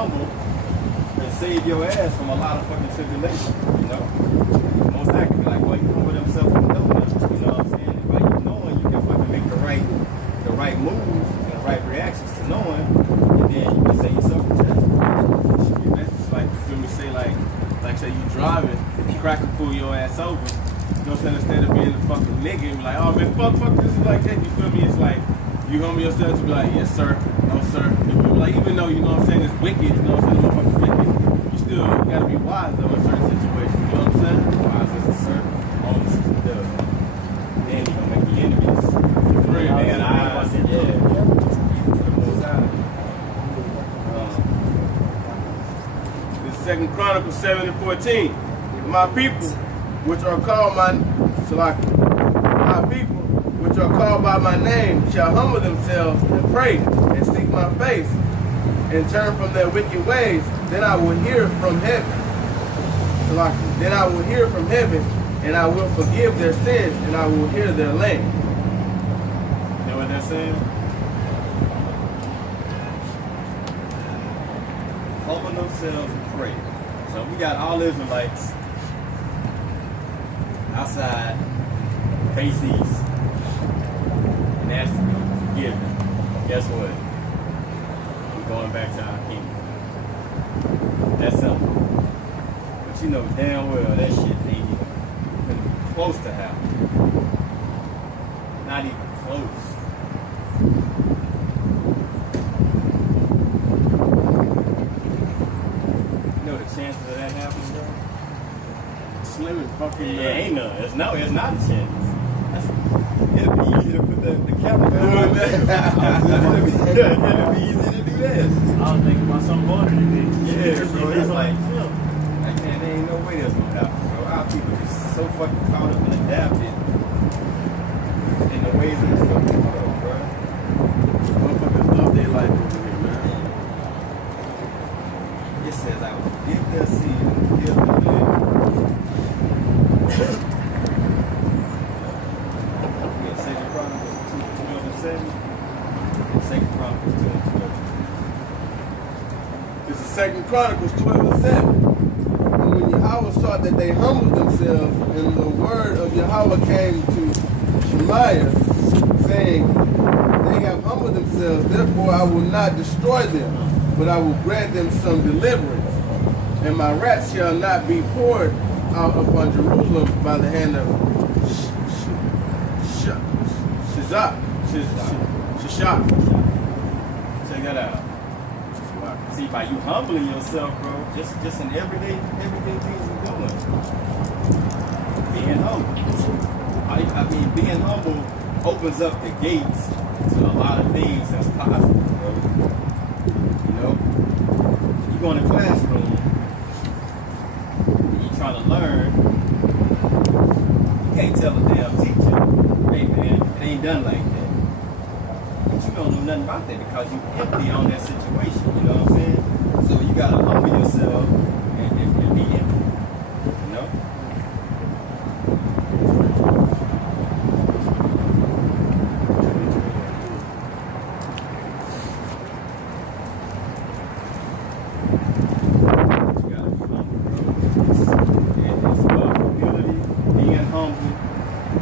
humble and save your ass from a lot of fucking tribulation, you know? Most active, like, well, you humble themselves from knowing, you know what I'm saying? And by you knowing, you can fucking make the right moves and the right reactions to knowing, and then you can say yourself a test. That's just like, you feel me, say like say you driving, crack and pull your ass over. You know what I'm saying? Instead of being a fucking nigga and be like, oh man, fuck this is like that. You feel me? It's like, you humble yourself to be like, yes sir, no sir. You feel me? Like, even though, you know what I'm saying, it's wicked, you know what I'm saying, the motherfucker's wicked, you gotta be wise though in certain situations, you know what I'm saying? Wise as a sir, honest as a dove. Then you gonna make the enemies free, man, eyes, yeah. To the Most High. This is 2 Chronicles 7:14. My people, which are called my people, which are called by my name, shall humble themselves and pray and seek my face and turn from their wicked ways. Then I will hear from heaven. Then I will hear from heaven, and I will forgive their sins, and I will hear their land. You know what they're saying? Humble themselves and pray. So we got all Israelites outside, face east, and ask to be forgiven. Guess what? We're going back to our kingdom. That's simple. But you know damn well that shit ain't even close to happen. Not even close. You know the chances of that happening, bro? Slim and fucking ain't none. It's not a chance. It'll be easy to put the camera doing that. It'll be easy to do that. I was thinking about something harder than this. Yeah, bro. It's like man, there ain't no way that's gonna happen, bro. Our people are so fucking caught up and adapted in the ways of this fucking world, bro. Motherfuckers love their life over here, man. It says, I will forgive their sin and forgive their land. This is 2 Chronicles 12:7. And when Yahawah saw that they humbled themselves, and the word of Yahawah came to Shemaiah, saying, they have humbled themselves, therefore I will not destroy them, but I will grant them some deliverance. And my wrath shall not be poured out upon Jerusalem by the hand of Shishak. Check that out. See, by you humbling yourself, bro, just in everyday things you're doing. Being humble. I mean, being humble opens up the gates to a lot of things that's possible, bro. You know? You go in the classroom and you try to learn, you can't tell a damn teacher, hey man, it ain't done like that. But you don't know nothing about that because you empty on that situation, you know what I'm saying? So you gotta humble yourself and be empty, you know? You gotta be humble, bro. And it's about humility, being humble.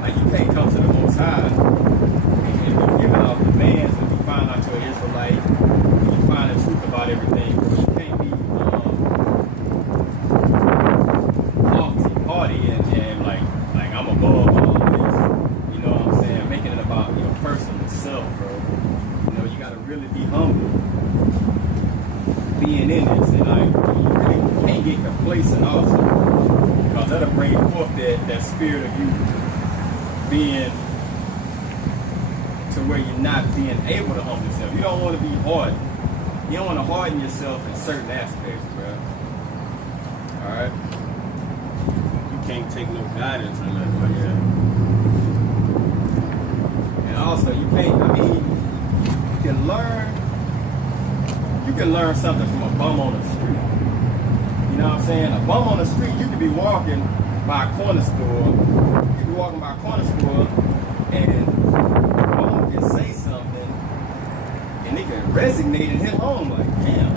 Like you can't come to the Most High and be giving off demands when you find out you're an Israelite, when you find the truth about everything. You can't be party and like I'm above all this. You know what I'm saying? Making it about your personal self, bro. You know, you gotta really be humble. Being in this and like you really can't get complacent also. Because that'll bring forth that spirit of you being to where you're not being able to humble yourself. You don't want to be hardened. You don't want to harden yourself in certain aspects, bro. Alright? You can't take no guidance or nothing like that. And also, you can't, I mean, you can learn something from a bum on the street. You know what I'm saying? A bum on the street, you could be walking by a corner store. You could be walking by a corner store and a bum can say something and it can resonate and hit home like, damn,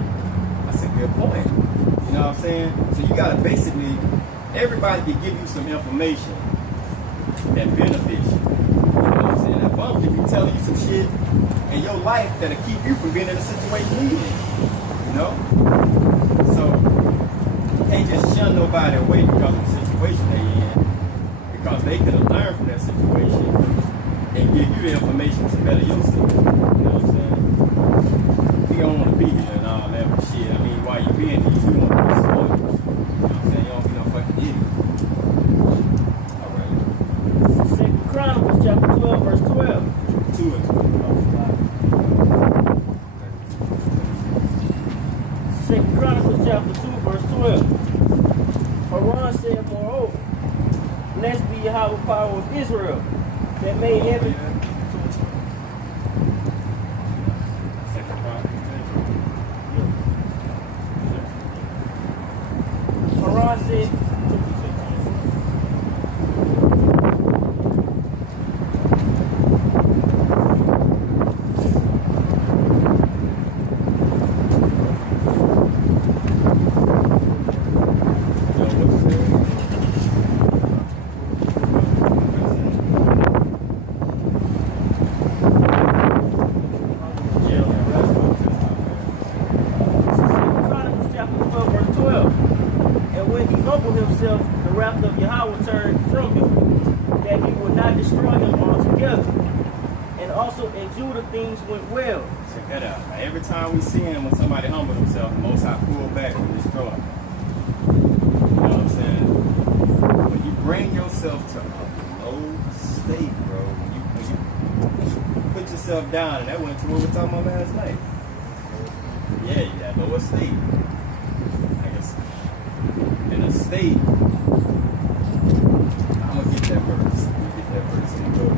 that's a good point. You know what I'm saying? So you gotta basically, everybody can give you some information that benefits you. You know what I'm saying? That bump can be telling you some shit in your life that'll keep you from being in the situation you're in. You know? So you can't just shun nobody away because of the situation they're in. Because they could have learned from that situation and give you the information to better yourself. You know what I'm saying? You don't want to be here and all that but shit. I mean, while you being here, you want to be smart. You know what I'm saying? You don't be no fucking idiot. Alright. Second Chronicles chapter 12, verse 12. 2 and 12. Second Chronicles chapter 2, verse 12. Haran said, moreover, blessed be Yahweh power of Israel, that made heaven. Haran said, Chronicles chapter 12, verse 12. And when he humbled himself, the wrath of Yahweh turned from him, that he would not destroy him altogether. And also in Judah things went well. Check that out. Now, every time we see him when somebody humble himself, the Most High pull back from destroy him. You know what I'm saying? When you bring yourself to a low state, bro, when you put yourself down, and that went to what we were talking about last night. Yeah, you got lower state. I guess in a state, I'm gonna get that verse. Let me get that verse and go there.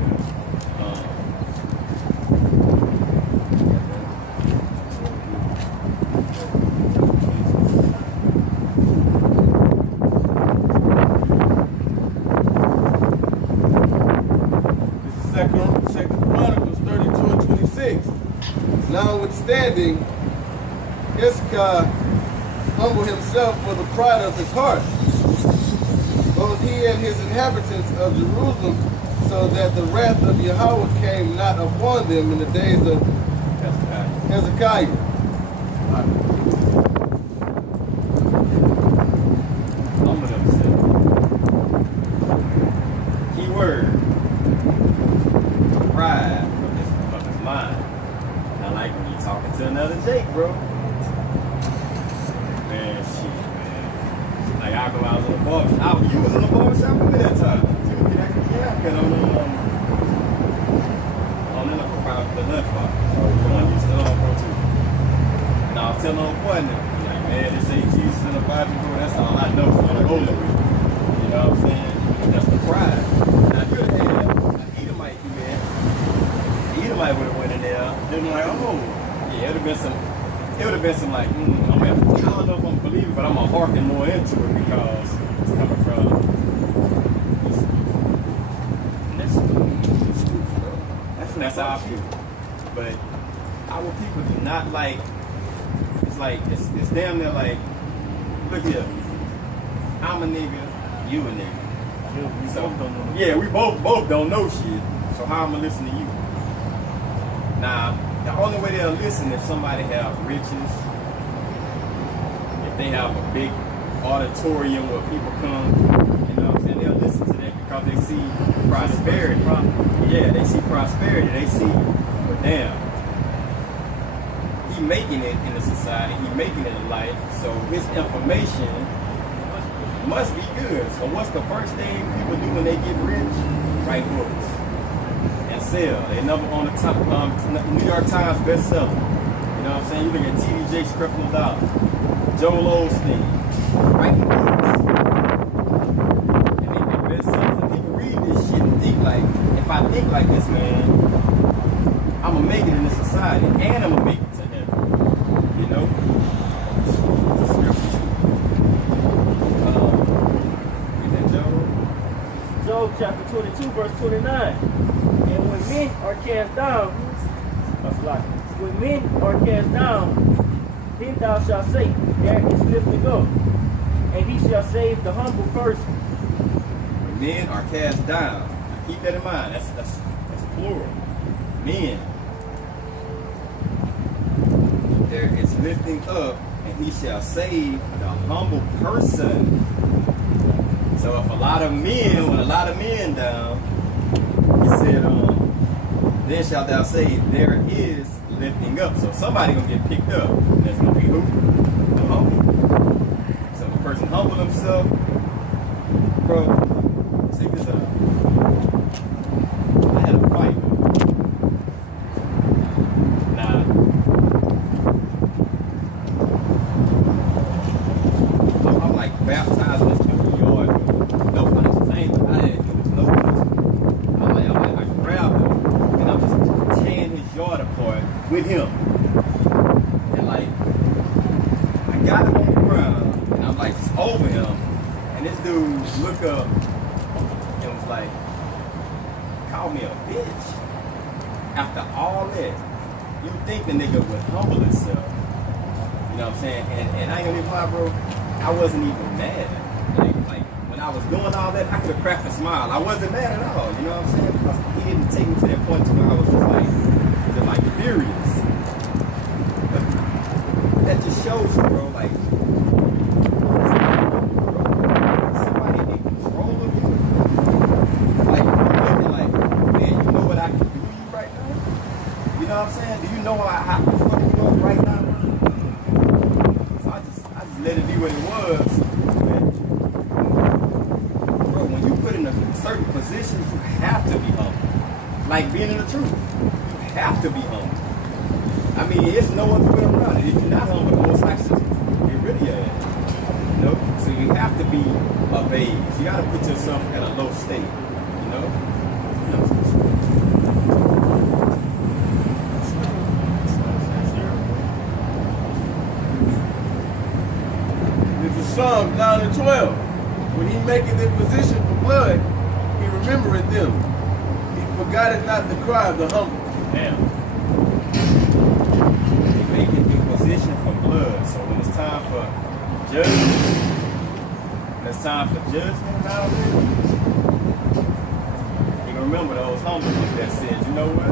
Second Chronicles 32 and 26. Notwithstanding, Issachar humbled himself for the pride of his heart, both he and his inhabitants of Jerusalem, so that the wrath of Yahweh came not upon them in the days of Hezekiah. Humble himself. Key word. Pride of his mind. Not like when you talking to another Jake, bro. Man, shit, man. Like I go out to the barbershop. You was in the barbershop with me that time. Yeah, because I'm in the lunchbox. So the one you still on, bro, too. And I was telling old boy now, like, man, this ain't Jesus in the Bible, bro. That's all I know. So I'm rolling with it. You know what I'm saying? That's the pride. Now, you would have an Edomite, man. The Edomite would have went in there. Then like, oh, yeah, it would have been some like, I don't know if I'm believing, but I'm gonna hearken more into it because it's coming from. That's how I feel. But our people do not like. It's damn near like, look here, I'm a nigga, you a nigga. So, yeah, we both don't know shit. So how I'm gonna listen to you? Now, the only way they'll listen if somebody have riches, if they have a big auditorium where people come, you know what I'm saying? They'll listen to that because they see prosperity. Yeah, they see prosperity. They see, but damn, he making it in the society. He making it in life. So his information must be good. So what's the first thing people do when they get rich? Write books and sell. They number on the top New York Times bestseller. You know what I'm saying? You look at T.D. Jakes, Creflo Dollar, Joel Osteen, writing books. And they get bestsellers. And people read this shit and think like, if I think like this, man, I'm gonna make it in this society and I'm gonna make it to heaven. You know? Job chapter 22, verse 29. And when men are cast down, when men are cast down, Then thou shalt say, there is lifting up, and he shall save the humble person. When men are cast down, keep that in mind. That's plural. Men. There is lifting up, and he shall save the humble person. So if a lot of men, when a lot of men down, he said, then shalt thou say, there is lifting up. So somebody gonna get picked up. That's gonna be who? The humble. So the person humble himself, bro. Check this out. I had a fight. Now, I'm like baptized in this fucking yard. No punches. I didn't do no punches. I grabbed him and I'm just tearing his yard apart with him. And like, I got him on the ground and I'm like just over him. And this dude looked up and was like, called me a bitch. After all that, you think the nigga would humble himself. You know what I'm saying? And I ain't gonna even lie, bro, I wasn't even mad. Like when I was doing all that, I could have cracked a smile. I wasn't mad at all, you know what I'm saying? Because he didn't take me to that point to where I was just like furious. But that just shows you, bro, like, somebody in control of you. Like, you're looking like, man, you know what I can do to you right now? You know what I'm saying? Do you know how I can fuck you up right now? So I just let it be what it was. Bro, when you put in a certain position, you have to be humble. Like being in the truth. You have to be humble. I mean, it's no other way around it. If you're not humble, the most likely get rid of your ass. You know? So you have to be abased. You gotta put yourself at a low state. You know? Psalms 9 and 12. When he maketh in position for blood, he remembereth them. He forgotteth not the cry of the humble. Damn. He maketh in position for blood. So when it's time for judgment now, you can remember those humble ones that said, you know what?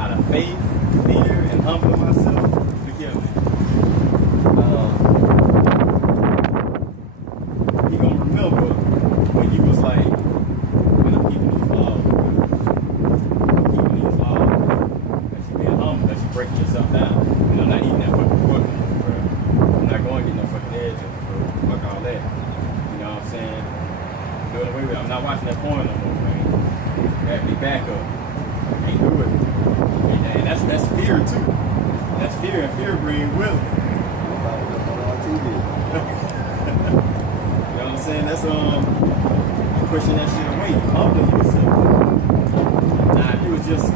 Out of faith, fear, and humbling myself, forgive me. He gonna remember when he was like, when the people was keeping these laws, that you being humble, that you breaking yourself down. You know, not eating that fucking pork, bro. I'm not going to get no fucking edge of it, bro. Fuck all that. You know what I'm saying? Do it away with it. I'm not watching that porn no more, man. Got me back up. Can't do it. And that's fear too. That's fear, and fear brings wisdom. You know what I'm saying? That's pushing that shit away, humbling yourself. Now if you was just a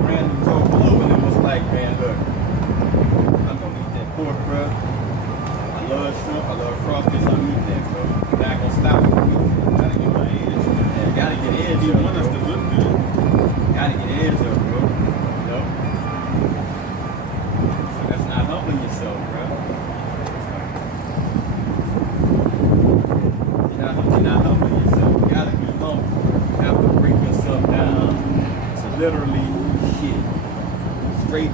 random Joe Blow and it was like, man, look, I'm gonna eat that pork, bro. I love shrimp, I love crawfish, I'm eating that, bro. I'm not gonna stop it from eating. Gotta get my edge. Man, gotta get edge. You want us to look good. Gotta get edge up, bro. You know? So that's not humbling yourself, bro. You're not humbling yourself. You gotta be humble. You have to break yourself down to literally shit. Straight